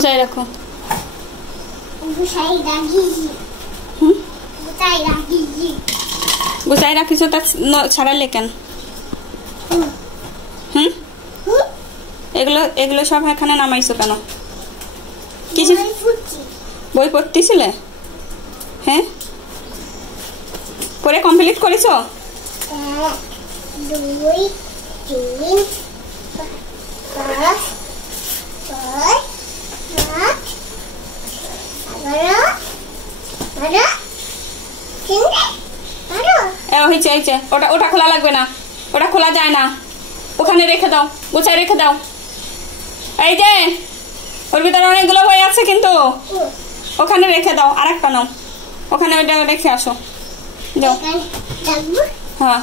গুছাই রাখো। গুছাই রাখিস তা ছাড়ালে কেন? এগুলো এগুলো সব এখানে নামাইছো কেন? কিছু বই পড়তেছিলে? হ্যাঁ, পরে কমপ্লিট করেছো? 2 3 5 6 ওটা ওটা খোলা লাগবে না, ওটা খোলা যায় না, ওখানে রেখে দাও, গোছায় রেখে দাও। এই যে ওর ভিতরে অনেকগুলো বই আছে কিন্তু ওখানে রেখে দাও। আর একটা নাও, ওখানে ওইটা রেখে আসো। যাও। হ্যাঁ,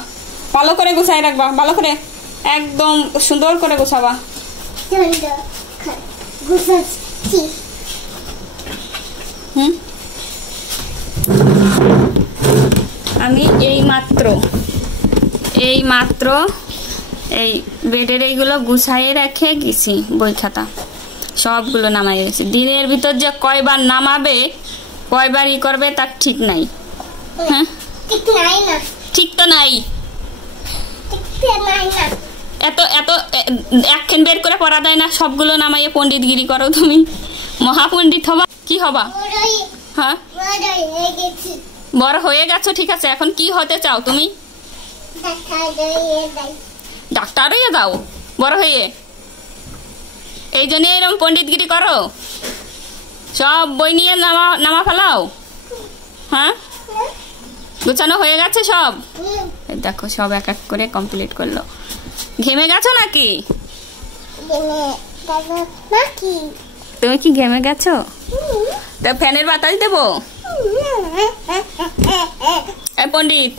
ভালো করে গুছাই রাখবা, ভালো করে একদম সুন্দর করে গুছাবা। আমি এই মাত্র এই বেডের এইগুলো গুছাইয়ে রেখে গেছি, বই খাতা সবগুলো নামাই গেছি। দিনের ভিতর যে কয়বার নামাবে, কয়বার ই করবে তার ঠিক নাই। হ্যাঁ, ঠিক তো নাই। এত এত একখান বের করে পড়া দেয় না, সবগুলো নামাইয়ে পণ্ডিতগিরি করো তুমি। মহাপণ্ডিত হবা, কি হবা? হ্যাঁ, বড় হয়ে গেছো, ঠিক আছে। এখন কি হতে চাও তুমি? ডাক্তার হয়ে যাও বড় হয়ে? এই জন্য এরকম পণ্ডিতগিরি করো, সব বই নিয়ে নামা ফেলাও। হ্যাঁ, গুছানো হয়ে গেছে সব? দেখো সব এক এক করে কমপ্লিট করলো। ঘেমে গেছো নাকি? তুমি কি ঘেমে গেছো? তা ফ্যানের বাতাস দেবো? পণ্ডিত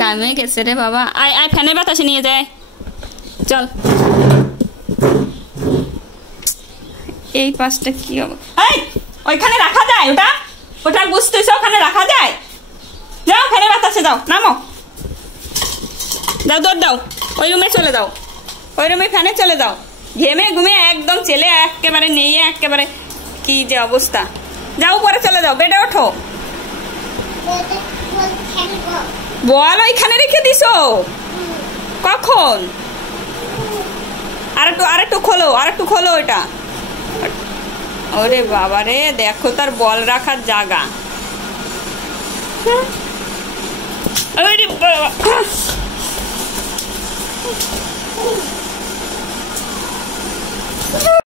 ঘামে গেছে রে বাবা। আয় আয়, ফ্যানের বাতাসে নিয়ে যায়, চল। এই পাশটা কি হবে? ওইখানে রাখা যায়? ওটা ওটা বুঝতেছ, ওখানে রাখা যায়? যাও, ফ্যানের বাতাসে যাও, নামো, যাও, দৌড় দাও, ওই রুমে চলে যাও, ওই রুমে ফ্যানে চলে যাও। ঘেমে ঘুমে একদম ছেলে একেবারে নেই, একেবারে কি যে অবস্থা। যাও, পরে চলে যাও, বেডে ওঠো। বল ওইখানে রেখে দিছো কখন? আরেকটু খোলো, আরেকটু খোলো ওইটা। ওরে বাবারে, দেখো তার বল রাখার জায়গা।